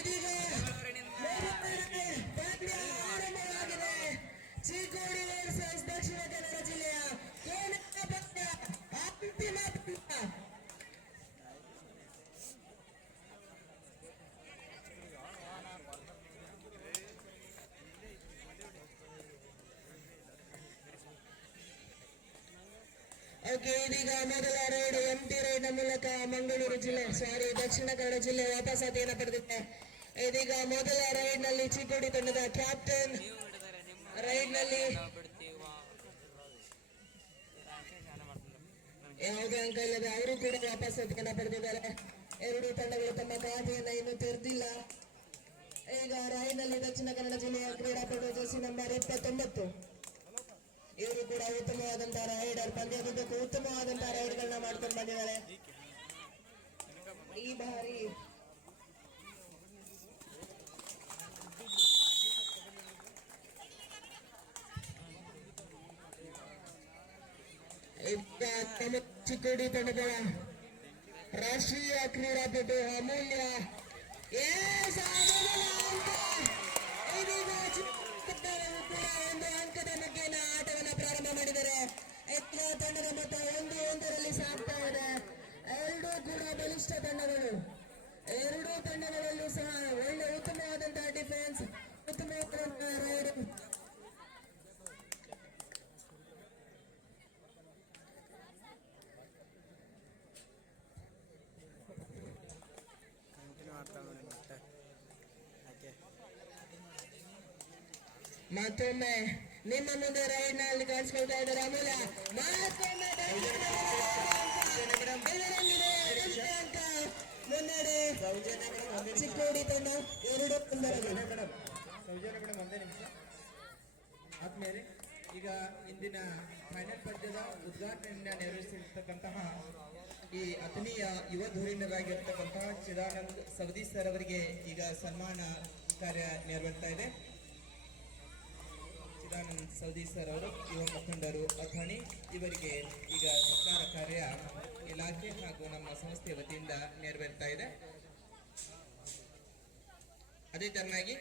ಇದೀಗ ಪಂದ್ಯ ಆರಂಭವಾಗಿದೆ. ಚಿಕ್ಕೋಡಿ ವರ್ಸಸ್ ದಕ್ಷಿಣ ಕನ್ನಡ ಜಿಲ್ಲೆಯ ಕೊನೆಯ ಪಂದ್ಯ, ಅಂತಿಮ ಪಂದ್ಯ. ಓಕೆ, ಇದೀಗ ಮೊದಲ ರೈಡ್ ಎಂಟಿ ರೈಡ್ ನ ಮೂಲಕ ಮಂಗಳೂರು ಜಿಲ್ಲೆ ದಕ್ಷಿಣ ಕನ್ನಡ ಜಿಲ್ಲೆ ವಾಪಸಾತಿಯನ್ನು ಪಡೆದಿದೆ. ಇದೀಗ ಮೊದಲ ರೈಡ್ ನಲ್ಲಿ ಚಿಕ್ಕೋಡಿ ತಂಡದ ಕ್ಯಾಪ್ಟನ್ ರೈಡ್ ನಲ್ಲಿ ಯಾವುದೇ ಅಂಕ ಇಲ್ಲದೆ ಅವರು ಕೂಡ ವಾಪಸಾತಿಯನ್ನು ಪಡೆದಿದ್ದಾರೆ. ಎರಡು ತಂಡಗಳು ತಮ್ಮ ಖಾತೆಯನ್ನ ಇನ್ನೂ ತೆರೆದಿಲ್ಲ. ಈಗ ರೈಡ್ ನಲ್ಲಿ ದಕ್ಷಿಣ ಕನ್ನಡ ಜಿಲ್ಲೆಯ ಕ್ರೀಡಾಪಟು ಜೆರ್ಸಿ ನಂಬರ್ 29 ಇವರು ಕೂಡ ಉತ್ತಮವಾದಂತಹ ರೈಡರ್, ಪಂದ್ಯದುದ್ದಕ್ಕೂ ಉತ್ತಮವಾದಂತಹ ರೈಡ್ಗಳನ್ನ ಮಾಡ್ಕೊಂಡು ಬಂದಿದ್ದಾರೆ. ಈ ಬಾರಿ ಚಿಕ್ಕೋಡಿ ತಂಡದ ರಾಷ್ಟ್ರೀಯ ಕ್ರೀಡಾಪಟು ಅಮೂಲ್ಯ ಒಂದು ಅಂಕದ ಮುಖೇನ ಆಟವನ್ನು ಪ್ರಾರಂಭ ಮಾಡಿದ್ದಾರೆ. ಎತ್ತಿನ ತಂಡದ ಮೊತ್ತ 1-1ರಲ್ಲಿ ಸಾಗ್ತಾ ಇದೆ. ಎರಡೂ ಕೂಡ ಬಲಿಷ್ಠ ತಂಡಗಳು. ಎರಡೂ ತಂಡಗಳಲ್ಲೂ ಸಹ ಒಳ್ಳೆ ಉತ್ತಮವಾದಂತಹ ಡಿಫೆನ್ಸ್, ಉತ್ತಮವಾದಂತಹ ರೈಡ್. ಮತ್ತೊಮ್ಮೆ ನಿಮ್ಮ ಮುಂದೆ ರೈಡ್ ನಲ್ಲಿ ಕಾಣಿಸ್ಕೊಳ್ತಾ ಇದ್ದಾರೆ ಅಮೂಲ್ಯ. ಮತ್ತೊಮ್ಮೆ ಮುನ್ನಡೆ ಚಿಕ್ಕೋಡಿ ತಂಡ 2-1. ಸೌಜನ್ಯ ಒಂದೇ ನಿಮಿಷ ಆದ್ಮೇಲೆ ಈಗ ಇಂದಿನ ಫೈನಲ್ ಪಂದ್ಯದ ಉದ್ಘಾಟನೆಯನ್ನ ನೆರವೇರಿಸಿರ್ತಕ್ಕಂತಹ ಈ ಆತ್ಮೀಯ ಯುವ ಧುರೀಣರಾಗಿರ್ತಕ್ಕಂತಹ ಚಿದಾನಂದ್ ಸವದಿ ಸರ್ ಅವರಿಗೆ ಈಗ ಸನ್ಮಾನ ಕಾರ್ಯ ನೆರವೇರ್ತಾ ಇದೆ. ಚಿದಾನಂದ್ ಸವದಿ ಸರ್ ಅವರು ಯುವ ಮುಖಂಡರು ಅಥಣಿ, ಇವರಿಗೆ ಈಗ ಸರ್ಕಾರ ಕಾರ್ಯ ಇಲಾಖೆ ಹಾಗೂ ನಮ್ಮ ಸಂಸ್ಥೆಯ ವತಿಯಿಂದ ನೆರವೇರ್ತಾ ಇದೆ. ಅದೇ ತರನಾಗಿ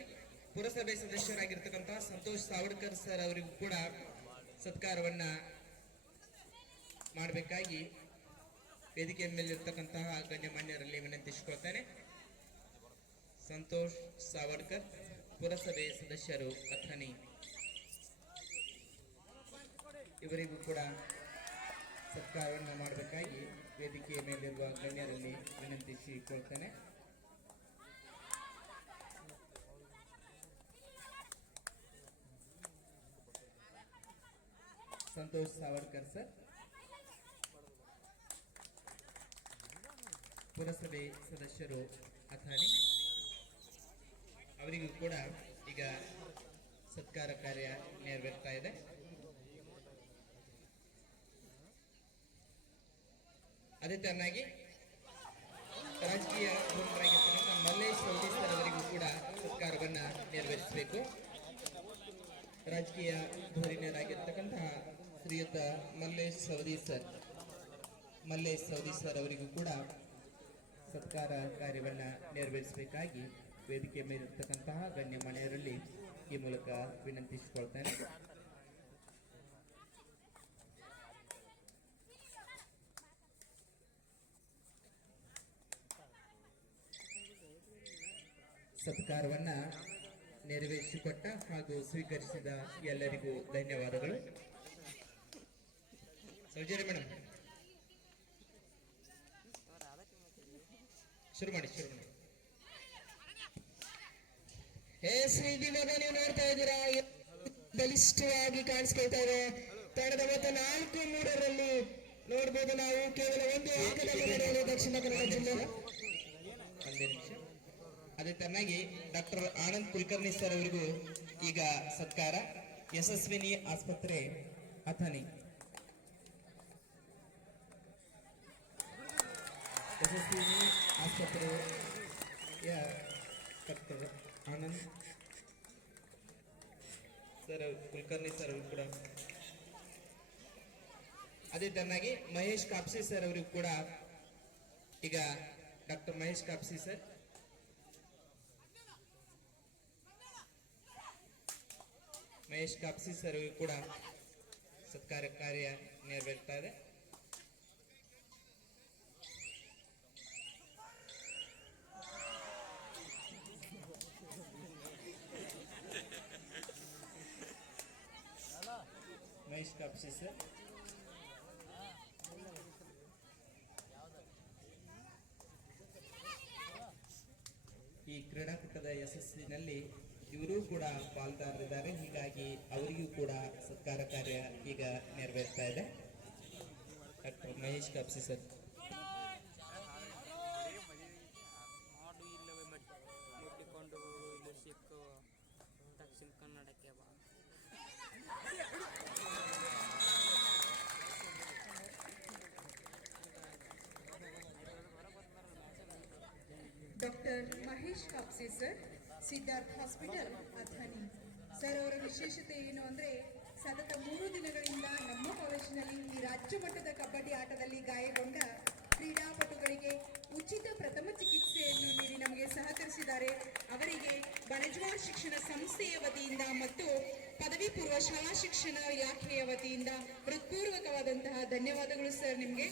ಪುರಸಭೆ ಸದಸ್ಯರಾಗಿರ್ತಕ್ಕಂತಹ ಸಂತೋಷ್ ಸಾವಡ್ಕರ್ ಸರ್ ಅವರಿಗೂ ಕೂಡ ಸತ್ಕಾರವನ್ನ ಮಾಡಬೇಕಾಗಿ ವೇದಿಕೆಯ ಮೇಲಿರ್ತಕ್ಕಂತಹ ಗಣ್ಯಮಾನ್ಯರಲ್ಲಿ ವಿನಂತಿಸಿಕೊಳ್ತೇನೆ. ಸಂತೋಷ್ ಸಾವಡ್ಕರ್, ಪುರಸಭೆ ಸದಸ್ಯರು ಅಥಣಿ, ಇವರಿಗೂ ಕೂಡ ಸತ್ಕಾರವನ್ನು ಮಾಡಬೇಕಾಗಿ ವೇದಿಕೆಯ ಮೇಲಿರುವ ಗಣ್ಯರಲ್ಲಿ ವಿನಂತಿಸಿಕೊಳ್ತೇನೆ. ಸಂತೋಷ್ ಸಾವಡ್ಕರ್ ಸರ್, ಪುರಸಭೆ ಸದಸ್ಯರು ಅಥಣಿ, ಅವರಿಗೂ ಕೂಡ ಈಗ ಸತ್ಕಾರ ಕಾರ್ಯ ನೆರವೇರ್ತಾ ಇದೆ. ಅದೇ ತರನಾಗಿ ರಾಜಕೀಯ ಮುಖಂಡರಾಗಿರ್ತಕ್ಕಂಥ ಮಲ್ಲೇಶ್ ಸವದಿ ಸರ್ ಅವರಿಗೂ ಕೂಡ ಸತ್ಕಾರವನ್ನ ನೆರವೇರಿಸಬೇಕು. ರಾಜಕೀಯ ಧೋರಣೆಯರಾಗಿರ್ತಕ್ಕಂತಹ ಶ್ರೀಯುತ ಮಲ್ಲೇಶ್ ಸವದಿ ಸರ್ ಅವರಿಗೂ ಕೂಡ ಸತ್ಕಾರ ಕಾರ್ಯವನ್ನ ನೆರವೇರಿಸಬೇಕಾಗಿ ವೇದಿಕೆ ಮೇಲಿರ್ತಕ್ಕಂತಹ ಗಣ್ಯಮಾನ್ಯರಲ್ಲಿ ಈ ಮೂಲಕ ವಿನಂತಿಸಿಕೊಳ್ತೇನೆ. ಸತ್ಕಾರವನ್ನ ನೆರವೇರಿಸಿಕೊಟ್ಟ ಹಾಗೂ ಸ್ವೀಕರಿಸಿದ ಎಲ್ಲರಿಗೂ ಧನ್ಯವಾದಗಳು. ಸೌಜನ್ಯ ಮೇಡಮ್, ಶುರು ಮಾಡಿ. ಶ್ರೀದಿವಾಗ ನೀವು ನೋಡ್ತಾ ಇದ್ದೀರಾ, ಬಲಿಷ್ಠವಾಗಿ ಕಾಣಿಸ್ಕೊಳ್ತಾ ಇದೆ. ತಂಡದ ಮೊತ್ತ 4-3ರಲ್ಲಿ ನೋಡ್ಬೋದು ನಾವು. ಕೇವಲ ಒಂದು ಅಂಕದ ಮುನ್ನಡೆಯಲ್ಲಿ ದಕ್ಷಿಣ ಕನ್ನಡ ಜಿಲ್ಲೆ. ಒಂದೇ ನಿಮಿಷ. ಅದೇ ತರನಾಗಿ ಡಾಕ್ಟರ್ ಆನಂದ್ ಕುಲಕರ್ಣಿ ಸರ್ ಅವರಿಗೂ ಈಗ ಸತ್ಕಾರ. ಯಶಸ್ವಿನಿ ಆಸ್ಪತ್ರೆ ಅಥಣಿ, ಯಶಸ್ವಿನಿ ಆಸ್ಪತ್ರೆಯ doctor Anand sir Kulkarni sir ಅವರು ಕೂಡ. ಅದೇ ತರನಾಗಿ ಮಹೇಶ್ ಕಾಪ್ಸಿ ಸರ್ ಅವರಿಗೂ ಕೂಡ ಈಗ doctor Mahesh Kapsi sir Mahesh Kapsi sir ಕೂಡ ಸತ್ಕಾರ ಕಾರ್ಯ ನೆರವೇರ್ತಾ ಇದೆ. ಮಹೇಶ್ ಕಾಪ್ಸಿ ಸರ್ ಈ ಕ್ರೀಡಾಕೂಟದ ಯಶಸ್ಸಿನಲ್ಲಿ ಇವರು ಕೂಡ ಪಾಲ್ದಾರರಿದ್ದಾರೆ. ಹೀಗಾಗಿ ಅವರಿಗೂ ಕೂಡ ಸತ್ಕಾರ ಕಾರ್ಯ ಈಗ ನೆರವೇರ್ತಾ ಇದೆ. Doctor Mahesh Kapsi sir. ಮುಟ್ಟಿಕೊಂಡು ಇಲ್ಲಿ ಸಿಕ್ಕು ದಕ್ಷಿಣ ಕನ್ನಡಕ್ಕೆ ಬಾ. Doctor Mahesh Kapse sir, Siddharth hospital Athani sir. ಅವರ ವಿಶೇಷತೆ ಏನು ಅಂದರೆ ಸತತ 3 ದಿನಗಳಿಂದ ನಮ್ಮ ಕಾಲೇಜಿನಲ್ಲಿ ಈ ರಾಜ್ಯ ಮಟ್ಟದ ಕಬಡ್ಡಿ ಆಟದಲ್ಲಿ ಗಾಯಗೊಂಡ ಕ್ರೀಡಾಪಟುಗಳಿಗೆ ಉಚಿತ ಪ್ರಥಮ ಚಿಕಿತ್ಸೆಯನ್ನು ನೀಡಿ ನಮಗೆ ಸಹಕರಿಸಿದ್ದಾರೆ. ಅವರಿಗೆ ಬಣಜ್ವಾರ್ ಶಿಕ್ಷಣ ಸಂಸ್ಥೆಯ ವತಿಯಿಂದ ಮತ್ತು ಪದವಿ ಪೂರ್ವ ಶಾಲಾ ಶಿಕ್ಷಣ ಇಲಾಖೆಯ ವತಿಯಿಂದ ಹೃತ್ಪೂರ್ವಕವಾದಂತಹ ಧನ್ಯವಾದಗಳು ಸರ್ ನಿಮಗೆ.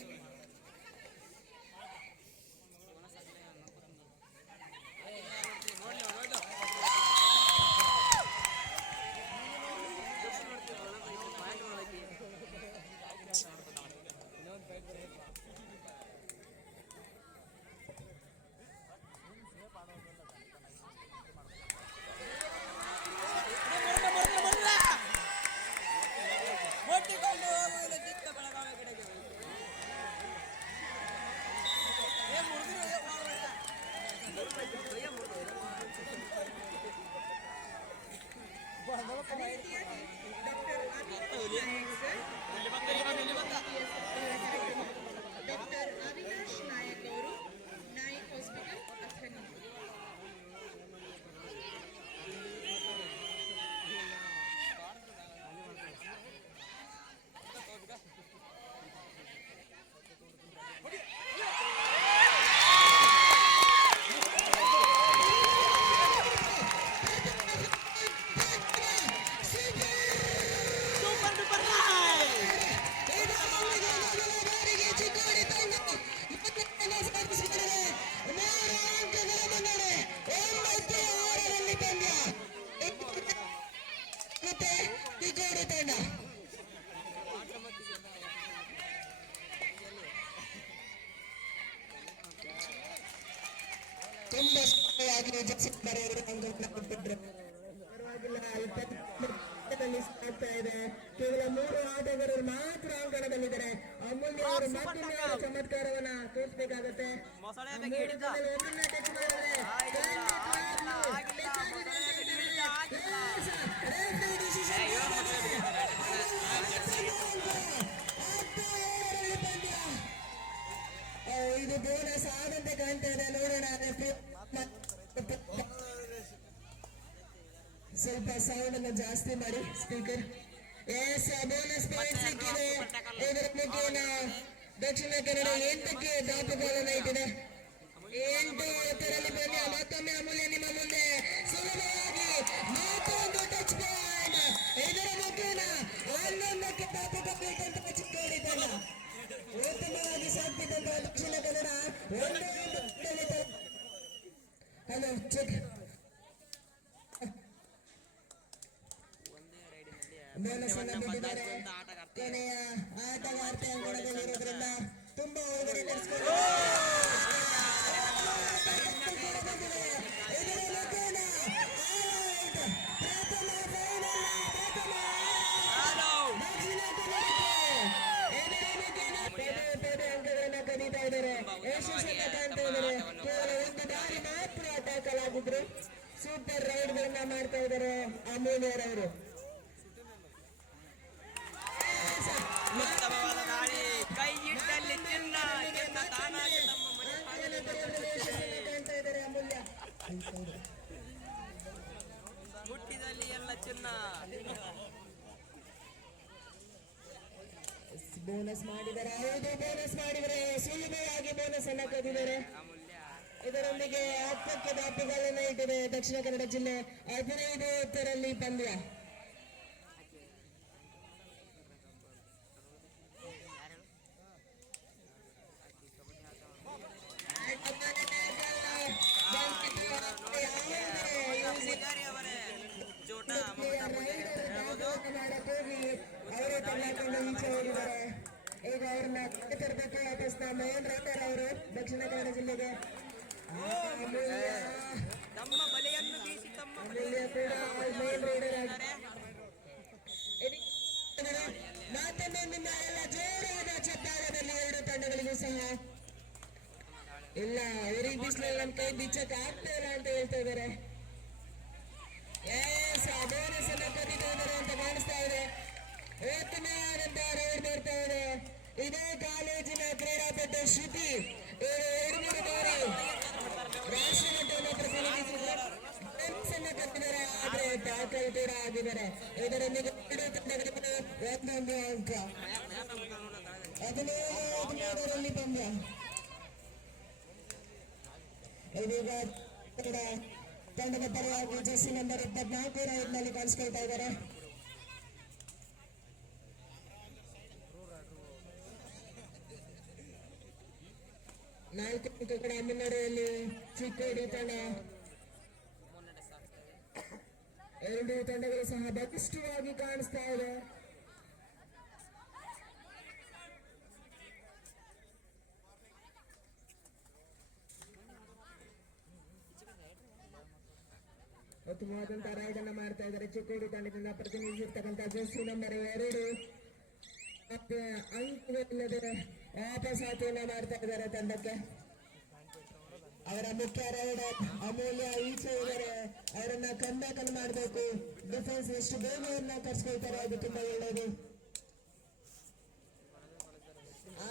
ಡಾಕ್ಟರ್ ಅವಿನಾಶ್ ನಾಯಕ್ ಅವರು, ನಾಯಕ್ ಹಾಸ್ಪಿಟಲ್ ಅಥಣಿ. ತುಂಬಾ ಸುಲಭವಾಗಿ ಪರವಾಗಿಲ್ಲ. ಅಂಕಣದಲ್ಲಿ ಸಾಗ್ತಾ ಇದೆ. ಕೇವಲ 3 ಆಟಗಾರರು ಮಾತ್ರ ಅಂಕಣದಲ್ಲಿದ್ದಾರೆ. ಅಮೂಲ್ಯ ಅವರು ಮತ್ತೊಮ್ಮೆ ಚಮತ್ಕಾರವನ್ನ ತೋರಿಸಬೇಕಾಗತ್ತೆ. ಒಬ್ಬರನ್ನ ಟಚ್ ಮಾಡಿದ್ರೆ ಇದು ಬೋನಸ್ ಆದಂತೆ ಕಾಣ್ತಾ ಇದೆ. ನೋಡೋಣ, ಸ್ವಲ್ಪ ಸೌಂಡ್ ಅನ್ನು ಜಾಸ್ತಿ ಮಾಡಿ ಸ್ಪೀಕರ್. ಬೋನಸ್ ಪಾಯಿಂಟ್ ಸಿಕ್ಕಿದೆ. ಇದರ ಮುಖೇನ ದಕ್ಷಿಣ ಕನ್ನಡ 8ಕ್ಕೆ ದಾಪುಗಾಲನ್ನು ಇಟ್ಟಿದೆ. 8 ಎತ್ತರಲ್ಲಿ ಪಂದ್ಯ. ಮತ್ತೊಮ್ಮೆ ಅಮೂಲ್ಯ ನಿಮ್ಮ ಮುಂದೆ ಸುಲಭವಾಗಿ ಮತ್ತೊಂದು ಟಚ್ ಪಾಯಿಂಟ್. ಇದರ ಮುಖೇನ 11ಕ್ಕೆ ದಾಪುಗಾಲ ಇಟ್ಟಂತಹ ಚಿಕ್ಕೋಡಿ ತಂಡ ಉತ್ತಮವಾಗಿ ಸಾಕ್ತಿದ್ದಂತಹ Dakshina Kannada. Hello check. Bonus ಅನ್ನು ಬಿಟ್ಟಿದ್ದಾರೆ. ಕೊನೆಯ ಆಟಗಾರ್ತಿ ಅಂಗಣದಲ್ಲಿರೋದ್ರಿಂದ ತುಂಬಾ ಒಳಗಡೆ ನಡೆಸಿಕೊಂಡು ಅಂಕಗಳನ್ನ ಕದೀತಾ ಇದ್ದಾರೆ. ಯಶಸ್ಸನ್ನ ಕಾಣ್ತಾ ಇದ್ದಾರೆ. ಕೇವಲ 1 ಬಾರಿ ಮಾತ್ರ ಟ್ಯಾಕಲ್ ಆಗಿದ್ರು. ಸೂಪರ್ ರೈಡ್ ಗಳನ್ನ ಮಾಡ್ತಾ ಇದ್ದಾರೆ ಅಮೂಲ್ಯರವರು. ಉತ್ತಮವಾದ ದಾಳಿ, ಕೈ ಇಟ್ಟಲ್ಲಿ ಚಿನ್ನ ತಾನಾಗಿ ತಮ್ಮ ಮನೆ ಕಾಣ್ತಾ ಇದ್ದಾರೆ ಅಮೂಲ್ಯ. ಮುಟ್ಟಿದಲ್ಲಿ ಎಲ್ಲ ಚಿನ್ನ. ಬೋನಸ್ ಮಾಡಿದ್ದಾರೆ. ಹೌದು, ಬೋನಸ್ ಮಾಡಿದರೆ ಸುಲಭವಾಗಿ ಬೋನಸ್ ಅನ್ನ ಕದಿದ್ದಾರೆ. ಅಮೂಲ್ಯ ಇದರೊಂದಿಗೆ 10ಕ್ಕೆ ದಾಪುಗಾಲನ್ನು ಇಟ್ಟಿದೆ ದಕ್ಷಿಣ ಕನ್ನಡ ಜಿಲ್ಲೆ. 15 ಎತ್ತರಲ್ಲಿ ಪಂದ್ಯ. ತರಬೇಕು ವಾಪಸ್ ಮಹೇಂದ್ರ ರೈತರ ಅವರು ದಕ್ಷಿಣ ಕನ್ನಡ ಜಿಲ್ಲೆಗೆ. ತಮ್ಮ ಬಲೆಯನ್ನು ಬೀಸಿ ತಮ್ಮ ಅಮೂಲ್ಯ ಕೂಡ ಮೇನ್ ರೈಡರ್ ಆಗಿ ಮತ್ತೊಮ್ಮೆ ನಿಮ್ಮ ಎಲ್ಲ ಜೋರಾದ ಚಪ್ಪಾಳದಲ್ಲಿ ಎರಡು ತಂಡಗಳಿಗೂ ಸಹ ಇಲ್ಲ ಅವರಿಗೆ ಬಿಸಿಲಲ್ಲಿ ನಮ್ಮ ಕೈ ಬಿಚ್ಚಕ್ಕೆ ಆಗ್ತಾ ಇಲ್ಲ ಅಂತ ಹೇಳ್ತಾ ಇದ್ದಾರೆ. ಬೋನಸ್ ಅನ್ನ ಕರೀತಾ ಇದ್ದಾರೆ ಅಂತ ಕಾಣಿಸ್ತಾ ಇದೆ. ಉತ್ತಮವಾದಂತ ರೈಡ್ ಬರ್ತಾ ಇದೆ. ಇದೇ ಕಾಲೇಜಿನ ಕ್ರೀಡಾಪಟು ಶ್ರುತಿ ಇವರು 2-3 ಬಾರಿ ರಾಷ್ಟ್ರ ಮಟ್ಟವನ್ನು ಪ್ರತಿನಿಧಿಸಿದ್ದಾರೆ. ಕಟ್ಟಿದ್ದಾರೆ ಆದ್ರೆ ಟ್ಯಾಕಲ್ ಕೂಡ ಆಗಿದ್ದಾರೆ. ಇದರೊಂದಿಗೆ ಎರಡು ತಂಡಗಳಿಗೆ ಒಂದೊಂದು ಅಂಕ. 17-13 ಪಂದ್ಯ. ಇದೀಗ ತಂಡದ ಪರವಾಗಿ ಜೆರ್ಸಿ ನಂಬರ್ 24 ರೈಡ್ನಲ್ಲಿ ಕಾಣಿಸ್ಕೊಳ್ತಾ ಇದ್ದಾರೆ. ನಾಲ್ಕು ಅಂಕ ಕೂಡ ಮುನ್ನಡೆಯಲ್ಲಿ ಚಿಕ್ಕೋಡಿ ತಂಡ. ಎರಡು ತಂಡಗಳು ಸಹ ಬಲಿಷ್ಠವಾಗಿ ಕಾಣಿಸ್ತಾ ಇದೆ. ಉತ್ತಮವಾದಂತಹ ರೈಡ್ ಅನ್ನ ಮಾಡ್ತಾ ಇದ್ದಾರೆ. ಚಿಕ್ಕೋಡಿ ತಂಡದಿಂದ ಪ್ರತಿನಿಧಿಸಿರ್ತಕ್ಕಂಥ ಜೆರ್ಸಿ ನಂಬರ್ 2 ಅಂಕವಿಲ್ಲದೆ ವಾಪಸಾತಿಯನ್ನ ಮಾಡ್ತಾ ಇದ್ದಾರೆ ತಂಡಕ್ಕೆ. ಅವರ ಮುಖ್ಯ ರೈಡರ್ ಅಮೂಲ್ಯ ಈಚೆ ಇದ್ದಾರೆ. ಅವರನ್ನ ಕಂಬ್ಯಾಕ್ ಮಾಡಬೇಕು. ಡಿಫೆನ್ಸ್ ಎಷ್ಟು ಬೇಗ ಅವ್ರನ್ನ ಕರ್ಸ್ಕೊಳ್ತಾರೆ ಅದು ತುಂಬಾ ಒಳ್ಳೆಯದು.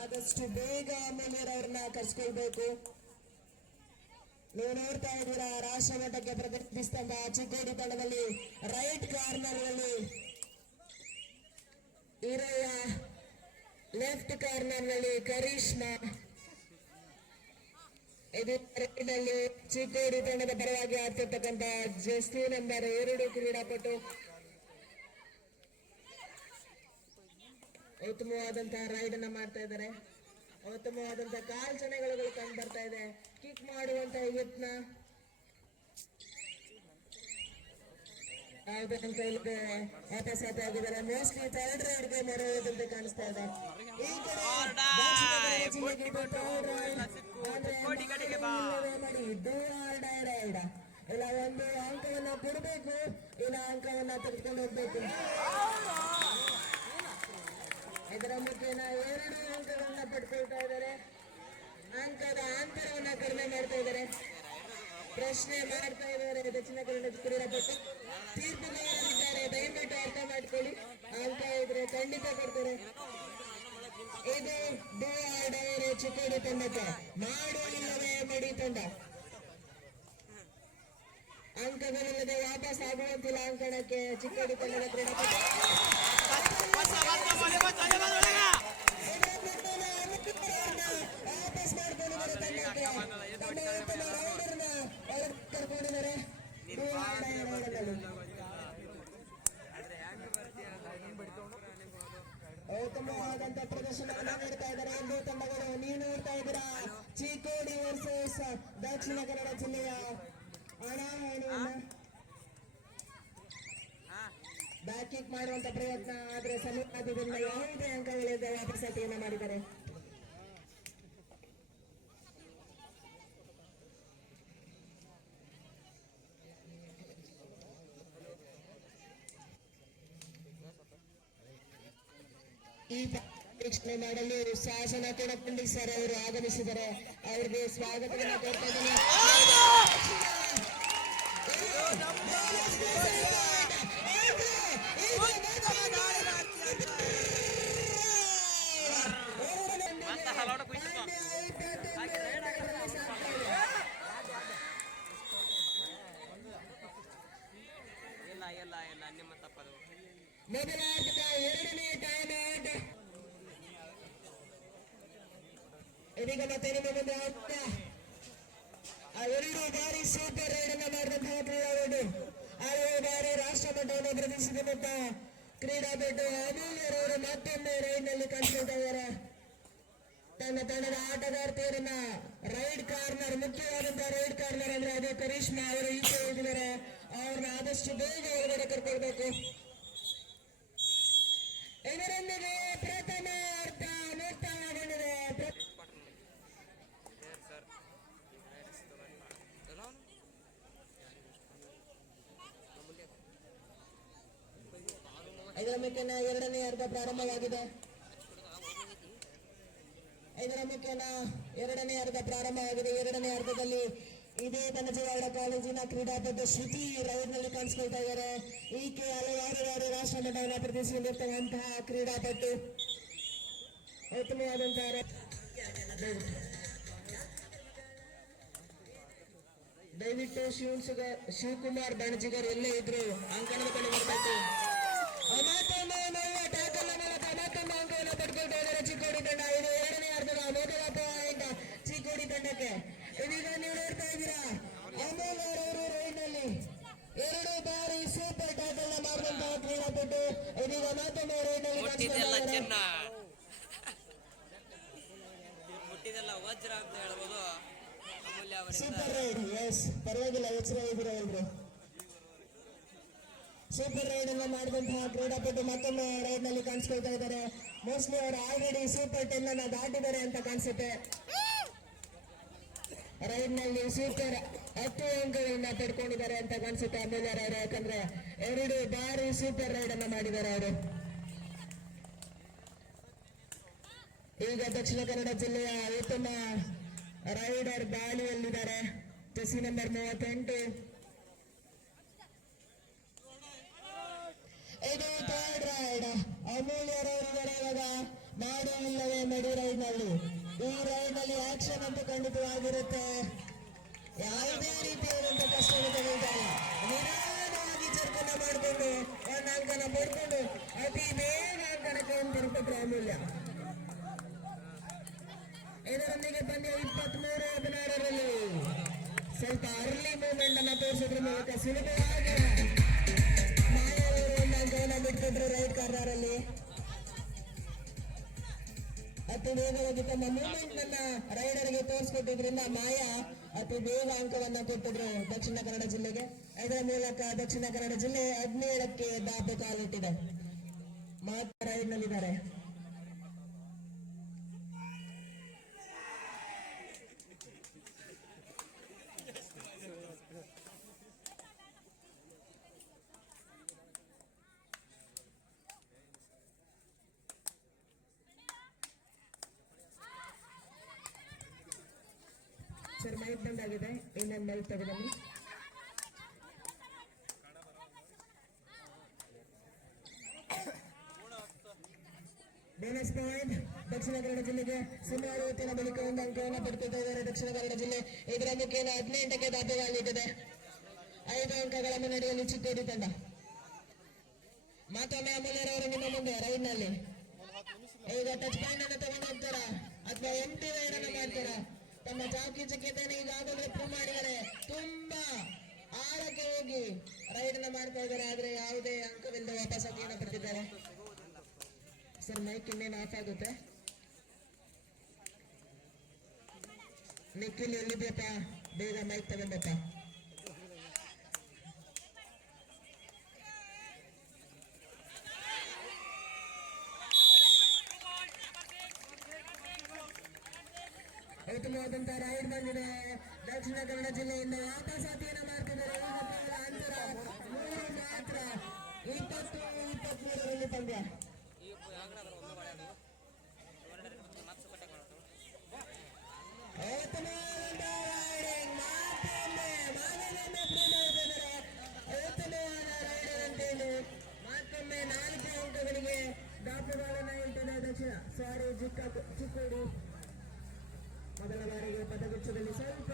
ಆದಷ್ಟು ಬೇಗ ಅಮೂಲ್ಯರವ್ರನ್ನ ಕರ್ಸ್ಕೊಳ್ಬೇಕು. ನೀವು ನೋಡ್ತಾ ಇದ್ದೀರಾ ರಾಷ್ಟ್ರ ಮಟ್ಟಕ್ಕೆ ಪ್ರತಿನಿಧಿಸಿದಂತ ಚಿಕ್ಕೋಡಿ ತಂಡದಲ್ಲಿ ರೈಟ್ ಕಾರ್ನರ್ ನಲ್ಲಿ ಈರಯ್ಯ, ಲೆಫ್ಟ್ ಕಾರ್ನರ್ ನಲ್ಲಿ ಕರಿಷ್ಮಾ. ಇದರಲ್ಲಿ ಚಿಕ್ಕೋಡಿ ತಂಡದ ಪರವಾಗಿ ಆಡ್ತಿರ್ತಕ್ಕಂಥ ಜೆರ್ಸಿ ನಂಬರ್ 2 ಕ್ರೀಡಾಪಟು ಉತ್ತಮವಾದಂತಹ ರೈಡ್ ಅನ್ನ ಮಾಡ್ತಾ ಇದ್ದಾರೆ. ಉತ್ತಮವಾದಂತಹ ಕಾಲ್ಚನೆಗಳು ಕಂಡು ಬರ್ತಾ ಇದೆ. ಕಿಕ್ ಮಾಡುವಂತಹ ಯತ್ನ ಯಾವುದೇ ಅಂತ ಇಲ್ಲದೆ ವಾಪಸಾತಿ ಆಗಿದ್ದಾರೆ. ಮೋಸ್ಟ್ಲಿ ಥರ್ಡ್ ರೈಡ್ಗೆ ಮೊರೆಯೋದಂತೆ ಕಾಣಿಸ್ತಾ ಇದೆ. ಈ ಕಡೆ ರೈಡ್ ಇಲ್ಲ ಒಂದು ಅಂಕವನ್ನ ಕೊಡಬೇಕು, ಇಲ್ಲ ಅಂಕವನ್ನ ತೆಗೆದುಕೊಂಡು ಹೋಗ್ಬೇಕು. ಇದರ ಮುಖೇನ 2 ಅಂಕಗಳನ್ನ ಪಡ್ಕೊಳ್ತಾ ಇದ್ದಾರೆ. ಅಂಕದ ಅಂತರವನ್ನ ಕಡಿಮೆ ಮಾಡ್ತಾ ಇದ್ದಾರೆ. ಪ್ರಶ್ನೆ ಮಾಡ್ತಾ ಇದ್ದಾರೆ ದಕ್ಷಿಣ ಕನ್ನಡ ಕ್ರೀಡಾಪಟು. ತೀರ್ಪುಗಾರರಿದ್ದಾರೆ, ದಯವಿಟ್ಟು ಅರ್ಥ ಮಾಡ್ಕೊಳ್ಳಿ. ಅಂಕ ಇದ್ರೆ ಖಂಡಿತ ಕೊಡ್ತಾರೆ. ಇದು ಡಿಆರ್ಡವರು ಚಿಕ್ಕೋಡಿ ತಂಡಕ್ಕೆ ಮಾಡುವುದಿಲ್ಲವೇ ಮಡಿ ತಂಡ. ಅಂಕಗಳಿಲ್ಲದೆ ವಾಪಸ್ ಆಗುವಂತಿಲ್ಲ ಅಂಕಣಕ್ಕೆ ಚಿಕ್ಕೋಡಿ ತಂಡದ ಕ್ರೀಡಾಪಟು. ವಾಪಸ್ ಮಾಡ್ಕೊಂಡಿದ್ದಾರೆ ತಂಡಕ್ಕೆ. ತಮ್ಮ ಉತ್ತಮ ರೈಡರ್ನ ಕರ್ಕೊಂಡಿದ್ದಾರೆ. ಉತ್ತಮವಾದಂತ ಪ್ರದರ್ಶನವನ್ನು ನೀಡ್ತಾ ಇದ್ದಾರೆ ಎರಡೂ ತಂಡಗಳು. ನೀವು ನೋಡ್ತಾ ಇದ್ದೀರಾ ಚಿಕ್ಕೋಡಿ ವರ್ಸಸ್ ದಕ್ಷಿಣ ಕನ್ನಡ ಜಿಲ್ಲೆಯ ಹಣಾಹಣಿಯನ್ನ ಬ್ಯಾಕ್ ಕಿಕ್ ಮಾಡುವಂತ ಪ್ರಯತ್ನ, ಆದ್ರೆ ಸಮೀಪದಿಂದ ಯಾವುದೇ ಅಂಕಗಳಿಂದ ವಾಪಸಾತಿಯನ್ನ ಮಾಡಿದ್ದಾರೆ. ಈ ವೀಕ್ಷಣೆ ಮಾಡಲು ಶಾಸನ ಕೂಡ ಪಂಡಿತ್ ಸರ್ ಅವರು ಆಗಮಿಸಿದ್ದಾರೆ. ಅವರಿಗೆ ಸ್ವಾಗತವನ್ನು ಕೋರ್ತಾ ಇದ್ದೇನೆ. ನಿಮ್ಮ ತಪ್ಪದು. ಮೊದಲಾರ್ಧದ 2ನೇ ಟೈಮ್ ಔಟ್. ಇದೀಗ ಮತ್ತೆ ನಿಮ್ಮ ಮುಂದೆ ಹೋಗ್ತಾ 2 ಬಾರಿ ಸೂಪರ್ ರೈಡ್ ಅನ್ನ ಮಾಡಿದಂತಹ ಕ್ರೀಡಾಪಟು, 6 ಬಾರಿ ರಾಷ್ಟ್ರ ಮಟ್ಟವನ್ನು ಪ್ರದರ್ಶಿಸಿದಂತ ಕ್ರೀಡಾಪಟು ಅಮೂಲ್ಯರವರು ಮತ್ತೊಮ್ಮೆ ರೈಡ್ ನಲ್ಲಿ ಕಾಣಿಸ್ಕೊಳ್ತಾ ಇದ್ದಾರೆ. ತನ್ನ ತಂಡದ ಆಟಗಾರ್ತಿಯರನ್ನ ರೈಡ್ ಕಾರ್ನರ್, ಮುಖ್ಯವಾದಂತಹ ರೈಡ್ ಕಾರ್ನರ್ ಅಂದ್ರೆ ಅದೇ ಕರಿಷ್ಮಾ ಅವರು ಈಚೆ ಹೋಗಿದ್ದಾರೆ. ಅವ್ರನ್ನ ಆದಷ್ಟು ಬೇಗ ಒಳಗಡೆ ಕರ್ಕೊಳ್ಬೇಕು. ಇದರೊಂದಿಗೆ ಪ್ರಥಮ ಅರ್ಧ ಮುಕ್ತಾಯಗೊಂಡಿದೆ. ಮುಖೇನ ಎರಡನೇ ಅರ್ಧ ಪ್ರಾರಂಭವಾಗಿದೆ. ಇದರ ಮುಖೇನ ಎರಡನೇ ಅರ್ಧ ಪ್ರಾರಂಭವಾಗಿದೆ. ಎರಡನೇ ಅರ್ಧದಲ್ಲಿ ಇದೇ ಬನಜವಾಡ ಕಾಲೇಜಿನ ಕ್ರೀಡಾಪಟು ಶ್ರುತಿ ರೈಡ್ನಲ್ಲಿ ಕಾಣಿಸ್ಕೊಳ್ತಾ ಇದ್ದಾರೆ. ಈಕೆ ಹಲವಾರು ರಾಷ್ಟ್ರ ಮಟ್ಟವನ್ನು ಪ್ರತಿನಿಧಿಸಿರುವಂತಹ ಕ್ರೀಡಾಪಟು. ಉತ್ತಮವಾದಂತಹ ದಯವಿಟ್ಟು ಶಿವಕುಮಾರ್ ಬಣಜಿಗರ್ ಎಲ್ಲೇ ಇದ್ರು ಅಂಕಣದ ಕಡೆ ಬರಬೇಕು. ಮತ್ತೊಮ್ಮೆ ಟ್ಯಾಕಲ್ ಮೂಲಕ ಮತ್ತೊಂದು ಅಂಕವನ್ನು ಪಡ್ಕೊಳ್ತಾ ಇದ್ದಾರೆ ಚಿಕ್ಕೋಡಿ ತಂಡ. ಇದು ಎರಡನೇ ಅರ್ಧದ ಮೊದಲ ಪಾಯಿಂಟ್ ಚಿಕ್ಕೋಡಿ ತಂಡಕ್ಕೆ. ಇದೀಗ ನೀವು ನೋಡ್ತಾ ಇದ್ದೀರಾ ಅಮೋಲ್ ಅವರು ರೈಡ್ನಲ್ಲಿ 2 ಬಾರಿ ಸೂಪರ್ ಟ್ಯಾಕಲ್ ಮಾಡಿದಂತಹ ಕ್ರೀಡಾಪಟು ಇದೀಗ ಮತ್ತೊಮ್ಮೆ ರೈಡ್ನಲ್ಲಿ ಮುಟ್ಟಿದೆಲ್ಲ ಕಾಣಿಸ್ಕೊಳ್ತಾ ಚಿನ್ನ ಇದ್ದಾರೆ. ಮುಟ್ಟಿದೆಲ್ಲ ವಜ್ರ ಅಂತ ಹೇಳ್ಬೋದು ಅಮೂಲ್ಯ ಅವರಿಂದ. ಸೂಪರ್ ರೈಡ್, ಎಸ್, ಪರವಾಗಿಲ್ಲ, ಎಚ್ಚರ ಇದ್ದೀರಾ ಎಲ್ರು. ಸೂಪರ್ ರೈಡ್ ಅನ್ನು ಮಾಡಿದಂತಹ ಕ್ರೀಡಾಪಟು ಮತ್ತೊಮ್ಮೆ ರೈಡ್ ನಲ್ಲಿ ಕಾಣಿಸ್ಕೊಳ್ತಾ ಇದ್ದಾರೆ. ಮೋಸ್ಟ್ಲಿ ಅವರು ಆಲ್ರೆಡಿ ಸೂಪರ್ 10 ಅನ್ನ ದಾಟಿದ್ದಾರೆ ಅಂತ ಕಾಣಿಸುತ್ತೆ. ರೈಡ್ ನಲ್ಲಿ ಸೂಪರ್ 10 ಅಂಕಗಳನ್ನ ಪಡ್ಕೊಂಡಿದ್ದಾರೆ ಅಂತ ಕಾಣಿಸುತ್ತೆ ಅಮೂಲ್ಯ ಅವರು. ಯಾಕಂದ್ರೆ 2 ಬಾರಿ ಸೂಪರ್ ರೈಡ್ ಅನ್ನ ಮಾಡಿದ್ದಾರೆ ಅವರು. ಈಗ ದಕ್ಷಿಣ ಕನ್ನಡ ಜಿಲ್ಲೆಯ ಉತ್ತಮ ರೈಡರ್ ದಾಳಿಯಲ್ಲಿದ್ದಾರೆ. JC number 38. ಇದು ಥರ್ಡ್ ರೈಡ್. ಅಮೂಲ್ಯರವರಿದ್ದಾರೆ ಇವಾಗ ಮಾಡು ಇಲ್ಲವೇ ಮಡಿ ರೈಡ್ ನಲ್ಲಿ. ಈ ರೈಡ್ ನಲ್ಲಿ ಆಕ್ಷನ್ ಅಂತೂ ಖಂಡಿತವಾಗಿರುತ್ತೆ. ಯಾವುದೇ ರೀತಿಯಾದಂತಹ ಕಷ್ಟವನ್ನು ತಗೊಳ್ತಾರೆ. ನಿಧಾನವಾಗಿ ಚರ್ಕನ್ನ ಮಾಡಿಕೊಂಡು ಒಂದು ಅಂಕನ ಪಡ್ಕೊಂಡು ಅತಿ ಬೇಗ ಅಂಕನಕ್ಕೆ ತಲುಪಿದ್ರು ಅಮೂಲ್ಯ. ಇದರೊಂದಿಗೆ ಪಂದ್ಯ 23-16ರಲ್ಲಿ ಸ್ವಲ್ಪ ಅರ್ಲಿ ಮೂವ್ಮೆಂಟ್ ಅನ್ನ ತೋರಿಸೋದ್ರ ಮೂಲಕ ಸುಲಭವಾಗಿ ಮಾಯಾವರು ಒಂದು ಅಂಕವನ್ನು ಬಿಟ್ಕೊಟ್ರು ರೈಡ್ ಕಾರ್ನರಲ್ಲಿ. ಅತಿ ವೇಗವಾಗಿ ತಮ್ಮ ಮೂವ್ಮೆಂಟ್ ನನ್ನ ರೈಡರ್ಗೆ ತೋರಿಸ್ಕೊಟ್ಟಿದ್ರಿಂದ ಮಾಯಾ ಅತಿ ಬೇಗ ಅಂಕವನ್ನ ಕೊಟ್ಟಿದ್ರು ದಕ್ಷಿಣ ಕನ್ನಡ ಜಿಲ್ಲೆಗೆ. ಇದರ ಮೂಲಕ ದಕ್ಷಿಣ ಕನ್ನಡ ಜಿಲ್ಲೆ 17ಕ್ಕೆ ದಾಪು ಕಾಲಿಟ್ಟಿದೆ. ಮಾತ್ರ ರೈಡ್ ನಲ್ಲಿದ್ದಾರೆ. ಸರ್ ಮೈಕ್ ಬಂದಾಗಿದೆ, ಇನ್ನೊಂದು ಮೈಕ್ ತಗೊಂಡು ಬೋನಸ್ ಪಾಯಿಂಟ್ ದಕ್ಷಿಣ ಕನ್ನಡ ಜಿಲ್ಲೆಗೆ. ಸುಮಾರು ಹೊತ್ತಿನ ಬಳಿಕ ಒಂದು ಅಂಕವನ್ನು ಪಡ್ಕೊಳ್ತಾ ಇದ್ದಾರೆ ದಕ್ಷಿಣ ಕನ್ನಡ ಜಿಲ್ಲೆ. ಇದರ ಮುಖೇನ 18ಕ್ಕೆ ದಾಪುಗಾಲಿಟ್ಟಿದೆ. 5 ಅಂಕಗಳ ಮುನ್ನಡೆಯಲ್ಲಿ ಚಿಕ್ಕೋಡಿ ತಂಡ. ಮತ್ತೊಮ್ಮೆ ಅಮೂಲ್ಯರವರು ನಿಮ್ಮ ಮುಂದೆ ರೈಡ್ ನಲ್ಲಿ. ಈಗ ಟಚ್ ಪಾಯಿಂಟ್ ಅನ್ನು ತಗೊಂಡು ಹೋಗ್ತಾರಾ ಅಥವಾ ಎಂಟಿ ರೈಡ್ ಅನ್ನು ಮಾಡ್ತಾರಾ? ತಮ್ಮ ಚಾಕಚಕ್ಯತೆಯನ್ನು ಈಗಾಗಲೇ ಪ್ರೂವ್ ಮಾಡಿದ್ದಾರೆ. ತುಂಬಾ ಆಳಕ್ಕೆ ಹೋಗಿ ರೈಡ್ ಅನ್ನ ಮಾಡ್ತಾ ಇದ್ದಾರೆ. ಆದ್ರೆ ಯಾವುದೇ ಅಂಕವಿಲ್ಲದೆ ವಾಪಸ್ ಆಗಿ ಏನೋ ಬರ್ತಿದ್ದಾರೆ. ಸರ್ ಮೈಕ್ ಇನ್ನೇನು ಆಫ್ ಆಗುತ್ತೆ. ನಿಖಿಲ್ ಎಲ್ಲಿದ್ಯಪ್ಪ? ಬೇಗ ಮೈಕ್ ತಗೊಂಡಪ್ಪ. ಉತ್ತಮವಾದಂತಹ ರೈಡ್ ಬಂದಿದೆ. ದಕ್ಷಿಣ ಕನ್ನಡ ಜಿಲ್ಲೆಯಿಂದ ವಾಪಸಾತಿಯನ್ನು ಮಾಡ್ತಿದ್ದಾರೆ. ಅಂತರ 3 ಮಾತ್ರ. 20-23ರಲ್ಲಿ ಪಂದ್ಯ. ಮತ್ತೊಮ್ಮೆ 4 ಅಂಕಗಳಿಗೆ ದಾಪುಗಾಲನ್ನ ಇಟ್ಟಿದೆ ದಕ್ಷಿಣ ಚಿಕ್ಕೋಡಿ. ಮೊದಲ ಬಾರಿಗೆ ಪದಗುಚ್ಛದಲ್ಲಿ ಸ್ವಲ್ಪ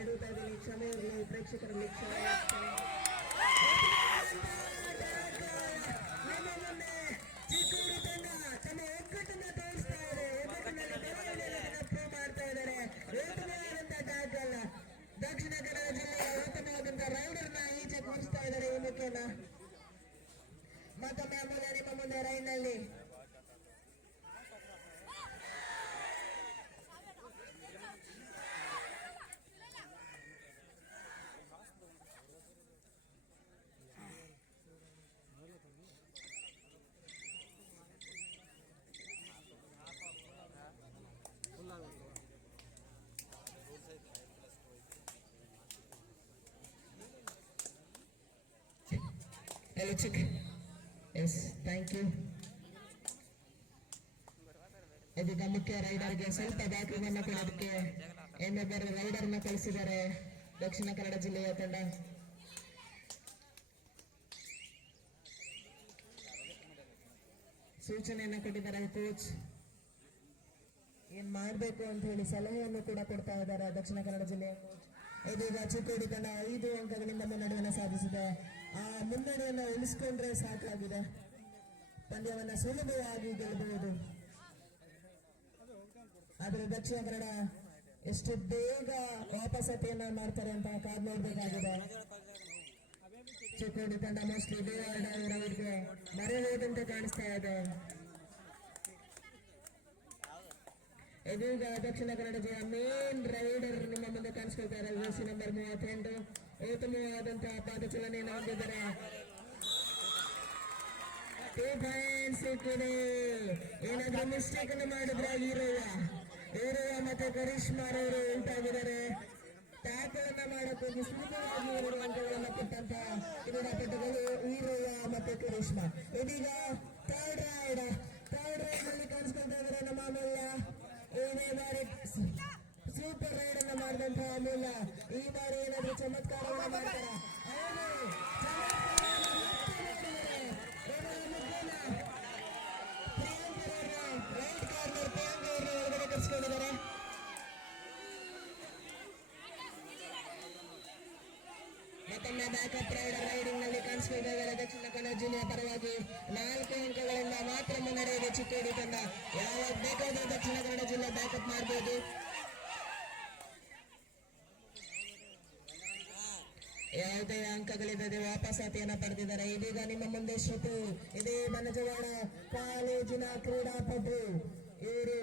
ಎಡುತ್ತಾ ಇದ್ದೀನಿ, ಕ್ಷಮೆ ಇರಲಿ ಪ್ರೇಕ್ಷಕರಲ್ಲಿ. ಚಿಕ್ಕೋಡಿ ತಂಡ ತಮ್ಮ ಒಗ್ಗಟ್ಟನ್ನು ತೋರಿಸ್ತಾ ಇದೆ. ಪ್ರೂವ್ ಮಾಡ್ತಾ ಇದ್ದಾರೆ. ಉತ್ತಮವಾದಂತಹ ಟ್ಯಾಕಲ್. ದಕ್ಷಿಣ ಕನ್ನಡ ಜಿಲ್ಲೆಯ ಉತ್ತಮವಾದಂತಹ ರೈಡರ್ನ ಈಚೆ ಕೂರಿಸ್ತಾ ಇದ್ದಾರೆ ಈ ಮುಖೇನ. ಮತ್ತೊಮ್ಮೆ ಅಮೂಲ್ಯ ನಿಮ್ಮ ಮುಂದೆ ರೈಡ್ ನಲ್ಲಿ. Hello, chick. Yes. Thank you. ಇದೀಗ ಮುಖ್ಯ ರೈಡರ್ಗೆ ಸ್ವಲ್ಪ ಬ್ಯಾಕ್ರಿಮನ್ನು ಕೊಡೋದಕ್ಕೆ ಇನ್ನೊಬ್ಬರು ರೈಡರ್ನ ಕಳಿಸಿದ್ದಾರೆ ದಕ್ಷಿಣ ಕನ್ನಡ ಜಿಲ್ಲೆಯ ತಂಡ. ಸೂಚನೆಯನ್ನು ಕೊಟ್ಟಿದ್ದಾರೆ ಕೋಚ್, ಏನ್ ಮಾಡ್ಬೇಕು ಅಂತ ಹೇಳಿ ಸಲಹೆಯನ್ನು ಕೂಡ ಕೊಡ್ತಾ ಇದ್ದಾರೆ ದಕ್ಷಿಣ ಕನ್ನಡ ಜಿಲ್ಲೆಯ ಕೋಚ್. ಇದೀಗ ಚಿಕ್ಕೋಡಿ ತಂಡ 5 ಅಂಕಗಳಿಂದ ಮುನ್ನಡೆಯನ್ನು ಸಾಧಿಸಿದೆ. ಆ ಮುನ್ನಡೆಯನ್ನು ಉಳಿಸಿಕೊಂಡ್ರೆ ಸಾಕಾಗಿದೆ, ಪಂದ್ಯವನ್ನ ಸುಲಭವಾಗಿ ಗೆಲ್ಲಬಹುದು. ಆದ್ರೆ ದಕ್ಷಿಣ ಕನ್ನಡ ಎಷ್ಟು ಬೇಗ ವಾಪಸತೆಯನ್ನ ಮಾಡ್ತಾರೆ ಅಂತ ಕಾದ್ ನೋಡ್ಬೇಕಾಗಿದೆ. ಚಿಕ್ಕೋಡಿ ತಂಡ ಮೋಸ್ಟ್ಲಿ ಅವರಿಗೆ ಮರೆ ಹೋದಂತೆ ಕಾಣಿಸ್ತಾ ಇದೆ. ಇದೀಗ ದಕ್ಷಿಣ ಕನ್ನಡ ಜಿಲ್ಲೆಯ ಮೇನ್ ರೈಡರ್ ನಿಮ್ಮ ಮುಂದೆ ಕಾಣಿಸ್ಕೊಳ್ತಾರೆ. ಜರ್ಸಿ ನಂಬರ್ 38 ಉತ್ತಮವಾದಂತಹ ಪಾದಚಲನೆಯನ್ನು ಹೊಂದಿದ್ದಾರೆ. 2 ಪಾಯಿಂಟ್ ಸಿಕ್ಕಿದೆ. ಏನಾದ್ರೂ ಮಿಸ್ಟೇಕ್ ಅನ್ನು ಮಾಡಿದ್ರೆ ಈರವ್ವ ಮತ್ತೆ ಕರಿಷ್ಮಾರವರು ಉಂಟಾಗಿದ್ದಾರೆ. ಟ್ಯಾಕಲ್ ಅನ್ನ ಮಾಡಕ್ಕೆ ಸುಲಭವಾಗಿ ಇರುವ ಅಂಕಗಳನ್ನು ಕೊಟ್ಟಂತ ಕ್ರೀಡಾಪಟುಗಳು ಈರವ್ವ ಮತ್ತೆ ಕರಿಷ್ಮಾ. ಇದೀಗ ಥರ್ಡ್ ರೈಡ್ ನಲ್ಲಿ ಕಾಣಿಸ್ಕೊಳ್ತಾ ಇದ್ದಾರೆ ನಮ್ಮ ಅಮೂಲ್ಯ. ಏನೇ ಬಾರಿ ಸೂಪರ್ ರೈಡ್ ಅನ್ನ ಮಾಡಿದಂತಹ ಅಮೂಲ್ಯ ಈ ಬಾರಿ ಏನಾದ್ರೂ ಚಮತ್ಕಾರವನ್ನು ಮಾಡ್ತಾರ? ರೈಟ್ ಕಾರ್ನರ್ ಪ್ರಿಯಾಂಕ ಅವರು ಒಳಗಡೆ ಕರ್ಸ್ಕೊಂಡಿದ್ದಾರೆ. ಮತ್ತೊಮ್ಮೆ ಬ್ಯಾಕಪ್ ರೈಡರ್ ರೈಡಿಂಗ್ ನಲ್ಲಿ ಕಾಣಿಸ್ಕೊಳ್ತಾ ಇದ್ದಾರೆ ದಕ್ಷಿಣ ಕನ್ನಡ ಜಿಲ್ಲೆಯ ಪರವಾಗಿ. 4 ಅಂಕಗಳಿಂದ ಮಾತ್ರ ಮುನ್ನಡೆ ಇದೆ ಚಿಕ್ಕೋಡಿ ತಂಡ. ಯಾವಾಗ ಬೇಕಾದ್ರೂ ದಕ್ಷಿಣ ಕನ್ನಡ ಜಿಲ್ಲೆ ಬ್ಯಾಕಪ್ ಮಾಡಬಹುದು. ಯಾವುದೇ ಅಂಕಗಳಿಲ್ಲದೆ ವಾಪಸಾತಿಯನ್ನ ಪಡೆದಿದ್ದಾರೆ. ಇದೀಗ ನಿಮ್ಮ ಮುಂದೆ ಶ್ರುತಿ, ಇದೇ ಬನಜವಾಡ ಕಾಲೇಜಿನ ಕ್ರೀಡಾಪಟು. ಇವರು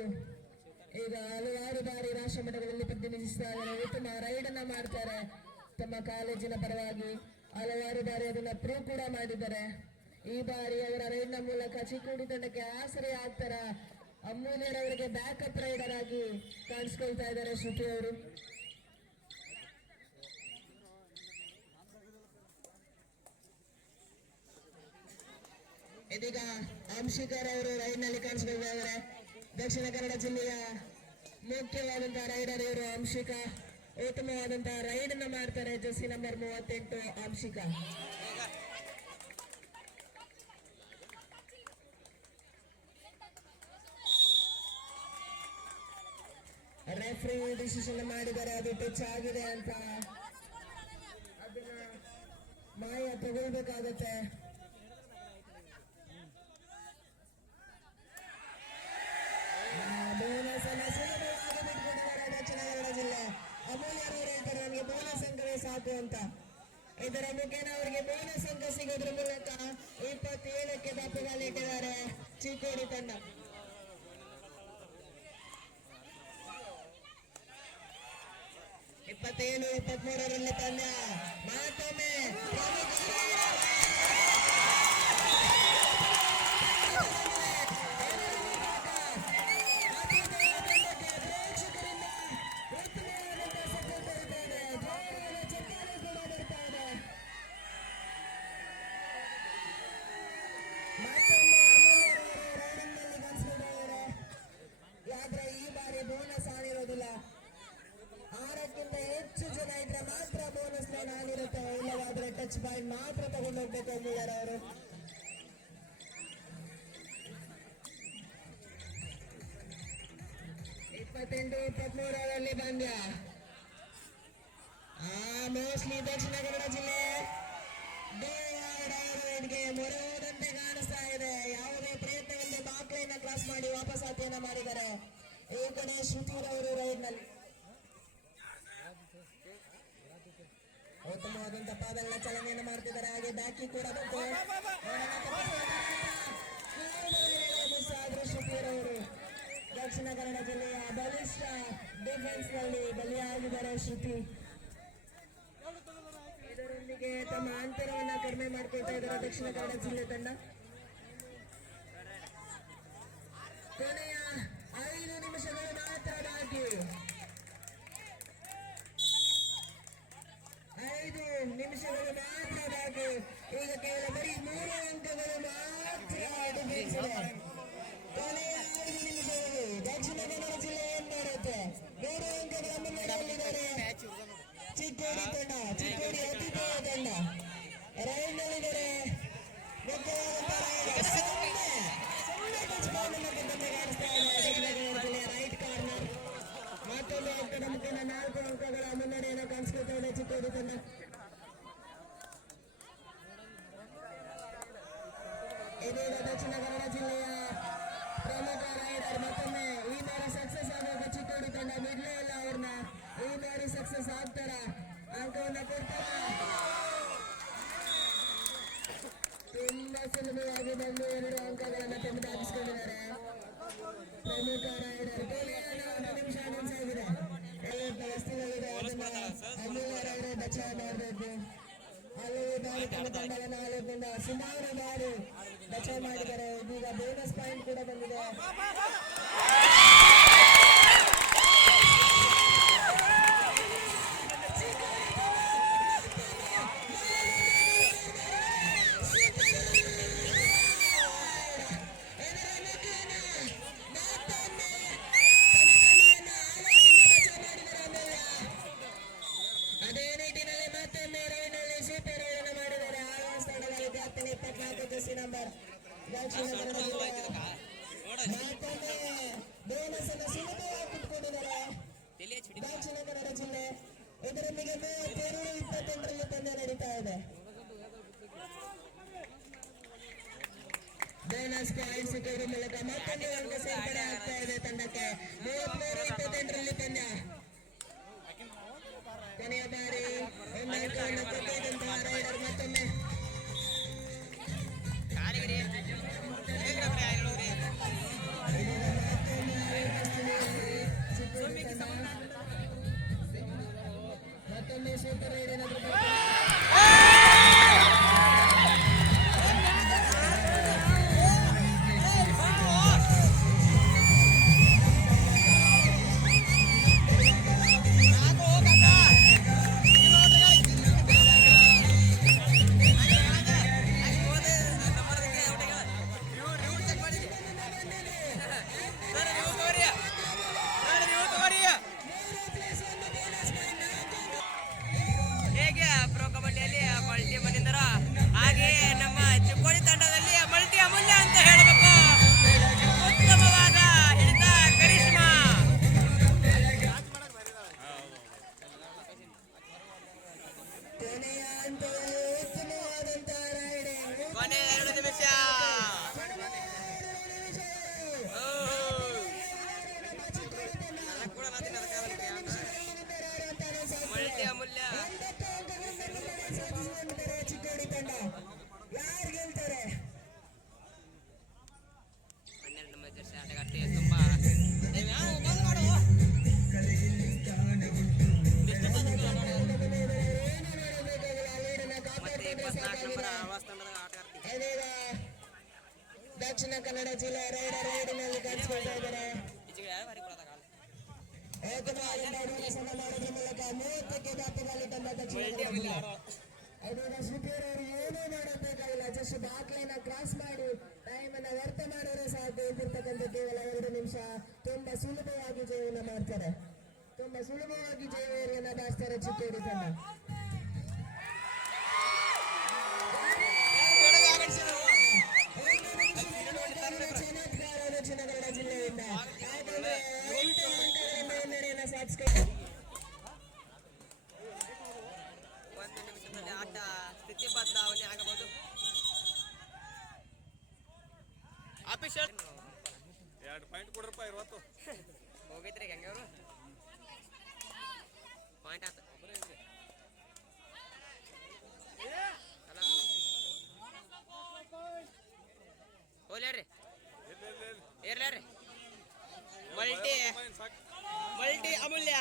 ಈಗ ಹಲವಾರು ಬಾರಿ ರಾಷ್ಟ್ರ ಮಟ್ಟಗಳಲ್ಲಿ ಪ್ರತಿನಿಧಿಸ್ತಾ ಇದ್ದಾರೆ. ಉತ್ತಮ ರೈಡ್ ಅನ್ನ ಮಾಡ್ತಾರೆ ತಮ್ಮ ಕಾಲೇಜಿನ ಪರವಾಗಿ. ಹಲವಾರು ಬಾರಿ ಅದನ್ನ ಪ್ರೂವ್ ಕೂಡ ಮಾಡಿದ್ದಾರೆ. ಈ ಬಾರಿ ಅವರ ರೈಡ್ ನ ಮೂಲಕ ಚಿಕ್ಕೋಡಿ ತಂಡಕ್ಕೆ ಆಸರೆ ಆಗ್ತಾರ. ಅಮೂಲ್ಯರವರಿಗೆ ಬ್ಯಾಕಪ್ ರೈಡರ್ ಆಗಿ ಕಾಣಿಸ್ಕೊಳ್ತಾ ಇದ್ದಾರೆ ಶ್ರುತಿ ಅವರು. ಇದೀಗ ಅಂಶಿಕರ್ ಅವರು ರೈಡ್ ನಲ್ಲಿ ಕಾಣಿಸ್ಕೊಳ್ತಾ ಇದ್ದಾರೆ. ದಕ್ಷಿಣ ಕನ್ನಡ ಜಿಲ್ಲೆಯ ಮುಖ್ಯವಾದಂತಹ ರೈಡರ್ ಇವರು ಅಂಶಿಕಾ. ಉತ್ತಮವಾದಂತಹ ರೈಡ್ ಅನ್ನ ಮಾಡ್ತಾರೆ Jersey number 38 Anshika. Referee decision ಮಾಡಿದ್ದಾರೆ, ಅದು ಟಚ್ ಆಗಿದೆ ಅಂತ. ಅದನ್ನ ಮಾಯ ತಗೊಳ್ಬೇಕಾಗತ್ತೆ. ಬೋನಸ್ ಅನ್ನ ಸುಲಭವಾಗಿ ಬಿಟ್ಕೊಟ್ಟಿದ್ದಾರೆ ದಕ್ಷಿಣ ಕನ್ನಡ ಜಿಲ್ಲೆ. ಅಮೂಲ್ಯರವರು ಹೇಳ್ತಾರೆ ನನಗೆ ಬೋನಸ್ ಅಂಕವೇ ಸಾಕು ಅಂತ. ಇದರ ಮುಖೇನ ಅವರಿಗೆ ಬೋನಸ್ ಅಂಕ ಸಿಗೋದ್ರ ಮೂಲಕ 27ಕ್ಕೆ ದಾಪುಗಾಲಿಟ್ಟಿದ್ದಾರೆ ಚಿಕ್ಕೋಡಿ ತಂಡ. ಇಪ್ಪತ್ತೇಳು 23ರಲ್ಲಿ ಪಂದ್ಯ ಮತ್ತೊಮ್ಮೆ ಆದ್ರೆ ಈ ಬಾರಿ ಬೋನಸ್ ಆಗಿರೋದಿಲ್ಲ. 6ಕ್ಕಿಂತ ಹೆಚ್ಚು ಜನ ಇದ್ರೆ ಮಾತ್ರ ಬೋನಸ್ ಲೈನ್ ಆಗಿರುತ್ತೆ. ಇಲ್ಲವಾದ್ರೆ ಟಚ್ ಪಾಯಿಂಟ್ ಮಾತ್ರ ತಗೊಂಡು ಹೋಗ್ಬೇಕು ಅಮೂಲ್ಯರ್ ಅವರು. ಇಪ್ಪತ್ತೆಂಟು 23ರಲ್ಲಿ ಪಂದ್ಯ. ಮೋಸ್ಟ್ಲಿ ದಕ್ಷಿಣ ಕನ್ನಡ ಜಿಲ್ಲೆ ಗೆ ಮೊರೆ ಹೋದಂತೆ ಕಾಣಿಸ್ತಾ ಇದೆ. ಯಾವುದೇ ಪ್ರಯತ್ನವಿಲ್ಲದೆ ಬಾಕ್ಲೈನ್ ಕ್ರಾಸ್ ಮಾಡಿ ವಾಪಸ್ ಆತಿಯನ್ನ ಮಾಡಿದ್ದಾರೆ. ಈ ಕಡೆ ಶ್ರುತಿರವರು ರೈಡ್ ನಲ್ಲಿ ಉತ್ತಮವಾದಂತಹ ಪಾದಗಳ ಚಲನೆಯನ್ನು ಮಾಡ್ತಿದ್ದಾರೆ. ಹಾಗೆ ಬ್ಯಾಕಿ ಕೂಡ ಬಂತು. ಶ್ರುತಿರವರು ದಕ್ಷಿಣ ಕನ್ನಡ ಜಿಲ್ಲೆಯ ಬಲಿಷ್ಠ ಡಿಫೆನ್ಸ್ ನಲ್ಲಿ ಬಲಿಯಾಗಿದ್ದಾರೆ ಶ್ರುತಿ. ಇದರೊಂದಿಗೆ ತಮ್ಮ ಅಂತರವನ್ನ ಕಡಿಮೆ ಮಾಡ್ಕೊಳ್ತಾ ಇದ್ದಾರೆ ದಕ್ಷಿಣ ಕನ್ನಡ ಜಿಲ್ಲೆ ತಂಡ. ಕೊನೆಯ 5 ನಿಮಿಷಗಳು ಮಾತ್ರ ಬಾಕಿ. 5 ನಿಮಿಷಗಳು ಮಾತ್ರ ಬಾಕಿ. ಸಾಕು. ಈಗ ಕೇವಲ ಬರೀ 3 ಅಂಕಗಳು ಮಾತ್ರ ಡಿಫೆನ್ಸ್ ಇದೆ. ಕೊನೆಯ 5 ನಿಮಿಷಗಳು ದಕ್ಷಿಣ ಕನ್ನಡ ಜಿಲ್ಲೆ ಏನ್ ಮಾಡುತ್ತೆ? 3 ಅಂಕಗಳ ಮುನ್ನಡೆಯಲ್ಲಿದ್ದಾರೆ ಚಿಕ್ಕೋಡಿ ತಂಡ. ಚಿಕ್ಕೋಡಿ ಅತಿಥೇಯ ತಂಡ ರೈಡ್ ನಲ್ಲಿದ್ದಾರೆ. ರೈಟ್ ಕಾರ್ನರ್ ಮತ್ತೊಂದು ಅಂಕದ ಮುಖೇನ 4 ಅಂಕಗಳ ಮುನ್ನಡೆಯನ್ನು ಕಾಣಿಸ್ಕೊಳ್ತಾ ಚಿಕ್ಕೋಡಿ ತಂಡ. ಇದೀಗ ದಕ್ಷಿಣ ಕನ್ನಡ ಜಿಲ್ಲೆಯ ಪ್ರಮುಖ ರೈಡರ್ ಮತ್ತೊಮ್ಮೆ ಈ ಬಾರಿ ಸಕ್ಸಸ್ ಆಗಬೇಕು ಚಿಕ್ಕೋಡಿ ತಂಡ. ಬಿಡ್ಲೇ ಇಲ್ಲ ಅವ್ರನ್ನ. ಈ ಬಾರಿ ಸಕ್ಸಸ್ ಆಗ್ತಾರ? ಅಂಕವನ್ನ ಕೊಡ್ತಾರ? ತುಂಬಾ ಸುಲಭವಾಗಿ ಬಂದು 2 ಅಂಕಗಳನ್ನ ತೆಗೆದುಹಾಕಿಸಿಕೊಂಡಿದ್ದಾರೆ ಪ್ರಮುಖ ರೈಡರ್. ಕೊನೆಯ 4 ನಿಮಿಷ ಅನೌನ್ಸ್ ಆಗಿದೆ. ವಸ್ತುಗಳಿದೆ, ಅದನ್ನ ಅಮೂಲ್ಯ ರೈಡರ್ ಬಚಾವ್ ಮಾಡಬೇಕು. ಹಲವು ಬಾರಿ ತಮ್ಮ ತಂಡವನ್ನು ಆಳೋದ್ರಿಂದ ಸುಮಾರು ಬಾರಿ ಬಚಾವ್ ಮಾಡಿದ್ದಾರೆ. ಇದೀಗ ಬೋನಸ್ ಪಾಯಿಂಟ್ ಕೂಡ ಬಂದಿದೆ. ಅದೇ ನಿಟ್ಟಿನಲ್ಲಿ ಮತ್ತೊಮ್ಮೆ ರೈಡ್ನಲ್ಲಿ ಸೂಪರ್ ರೈಡ್ ಮಾಡಿದ್ದಾರೆ. ಆಳ್ವಾಸ್ ತಂಡದ ವಿದ್ಯಾರ್ಥಿನಿ 24 ಜೆರ್ಸಿ ನಂಬರ್ ದಕ್ಷಿಣ ಕನ್ನಡ ಜಿಲ್ಲೆ. ಮತ್ತೊಮ್ಮೆ ಬೋನಸ್ ಅನ್ನು ಸುಲಭವಾಗಿ ಬಿಟ್ಕೊಂಡಿದ್ದಾರೆ ದಕ್ಷಿಣ ಕನ್ನಡ ಜಿಲ್ಲೆ. ಇದರೊಂದಿಗೆ 32-28ರಲ್ಲಿ ಪಂದ್ಯ ನಡೀತಾ ಇದೆ. ಬೋನಸ್ ಪಾಯಿಂಟ್ ಸಿಕ್ಕುವ ಮೂಲಕ ಮತ್ತೊಂದು ಅಂಕ ಸೇರ್ಪಡೆ ಆಗ್ತಾ ಇದೆ ತಂಡಕ್ಕೆ. 33-28ರಲ್ಲಿ ಪಂದ್ಯ. ಕೊನೆಯ ಬಾರಿ ಒಂದು ಅಂಕವನ್ನು ಕೊಟ್ಟಿದ್ದಂತಹ ರೈಡರ್ ಮತ್ತೊಮ್ಮೆ ಮತ್ತೊಮ್ಮೆ ಸೂಪರ್ ರೈಡ್ ಏನಾದರೂ ಹೇಗೆ ಪ್ರೋ ಕಬಡ್ಡಿಯಲ್ಲಿ ಮಲ್ಟಿ ಬಂದಿದ್ದಾರ ಹಾಗೆ ನಮ್ಮ ಚಿಕ್ಕೋಡಿ ತಂಡದಲ್ಲಿ ಮಲ್ಟಿ ಅಮೂಲ್ಯ ಅಂತ ಹೇಳಬೇಕು. ಉತ್ತಮವಾದ ಹಿಡಿತ ಕರಿಷ್ಮಾ. ಕೊನೆಯ ಹಂತದಲ್ಲಿ ಉತ್ತಮವಾದಂತಹ ರೈಡಿಂಗ್. ಕೊನೆ 2 ನಿಮಿಷ. ಮಲ್ಟಿ ಅಮೂಲ್ಯ ಚಿಕ್ಕೋಡಿ ತಂಡ ಯಾರು ಗೆಲ್ತಾರೆ? 12 ನಂಬರ್ ಜೆರ್ಸಿ ಆಟಗಾರ್ತಿ ತುಂಬಾ ಮತ್ತೆ 24 ನಂಬರ್ ಆಳ್ವಾಸ್ ತಂಡದ ಆಟಗಾರ್ತಿ. ಇದೀಗ ದಕ್ಷಿಣ ಕನ್ನಡ ಜಿಲ್ಲೆ ರೈಡರ್ ರೈಡಿನಲ್ಲಿ ಕಾಣಿಸ್ಕೊಳ್ತಾ ಇದ್ದಾರೆ. ಮಾಡೋದ್ರ ಮೂಲಕ 30ಕ್ಕೆ ದಾಖಲಾಗಿ ತಂದ ದಕ್ಷಿಣ ಕನ್ನಡ ಜಿಲ್ಲೆ. ಅದೀಗ ಶ್ರೀಪೇರ್ ಅವರು ಏನೂ ಮಾಡಬೇಕಾಗಿಲ್ಲ. ಜಸ್ಟ್ ಬಾಕ್ಲೈನ ಕ್ರಾಸ್ ಮಾಡಿ ಟೈಮ್ ಅನ್ನ ವ್ಯರ್ಥ ಮಾಡಿದ್ರೆ ಸಾಕು. ಇದ್ದಿರ್ತಕ್ಕಂಥ ಕೇವಲ 2 ನಿಮಿಷ ತುಂಬಾ ಸುಲಭವಾಗಿ ಜಯವನ್ನು ಮಾಡ್ತಾರೆ. ತುಂಬಾ ಸುಲಭವಾಗಿ ಜಯವೇರಿಯನ್ನ ಬಾರಿಸ್ತಾರೆ ಚಿಕ್ಕೋಡಿ ತಂಡ. ಚಮತ್ಕಾರ ದಕ್ಷಿಣ ಕನ್ನಡ ಜಿಲ್ಲೆಯಿಂದ. ಯಾಕಂದ್ರೆ 8 ಅಂಕಗಳಿಂದ ಮುನ್ನಡೆಯನ್ನ ಸಾಧಿಸಿಕೊಂಡು 1 ನಿಮಿಷದಲ್ಲಿ ಆಟ ಸ್ಥಿತಿ ಬದಲಾವಣೆ ಆಗಬಹುದು. ಆಫೀಷಿಯಲ್ 2 ಪಾಯಿಂಟ್ ಕೊಡ್ರಪ್ಪ 20 ಹೋಗೈತ್ರಿ ಹೆಂಗೆ ಅವರು ಪಾಯಿಂಟ್ ಆತ ಅಲ್ಲ ಹೋಲ್ಯಾರ್ರಿ ಏರ್ಲಾರ್ರಿ ಮಲ್ಟಿ ಅಮೂಲ್ಯ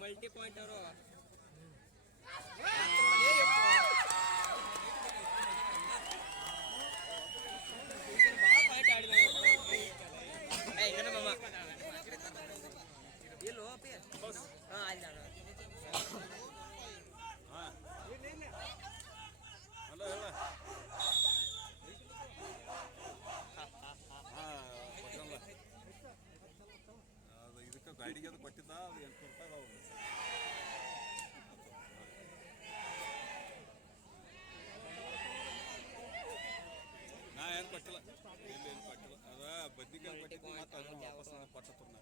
ಮಲ್ಟಿ ಪಾಯಿಂಟ್ ಅವರು ಎಲ್ಲೋ ಹಾಂ ಚತುರ್ನಾರಾಯಣ.